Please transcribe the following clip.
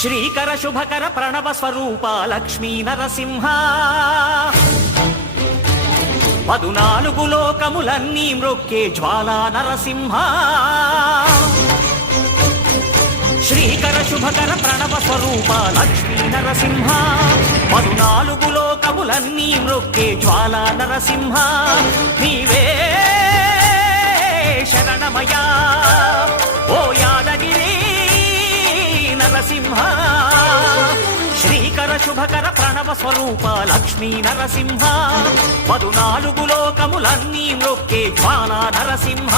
శ్రీకర శుభకర ప్రణవ స్వరూప లక్ష్మీ నరసింహ 14 లోకములన్నీ మ్రొక్కే జ్వాలా నరసింహ శ్రీకర శుభకర ప్రణవ స్వరూప లక్ష్మీ నరసింహ 14 లోకములన్నీ మ్రొక్కే జ్వాలా నరసింహ నీవే శరణమయా ఓ యాదగిరి నరసింహ శ్రీకర శుభకర ప్రణవ స్వరూప లక్ష్మీ నరసింహ 14 లోకములన్నీ మ్రొక్కే జ్వాలా నరసింహ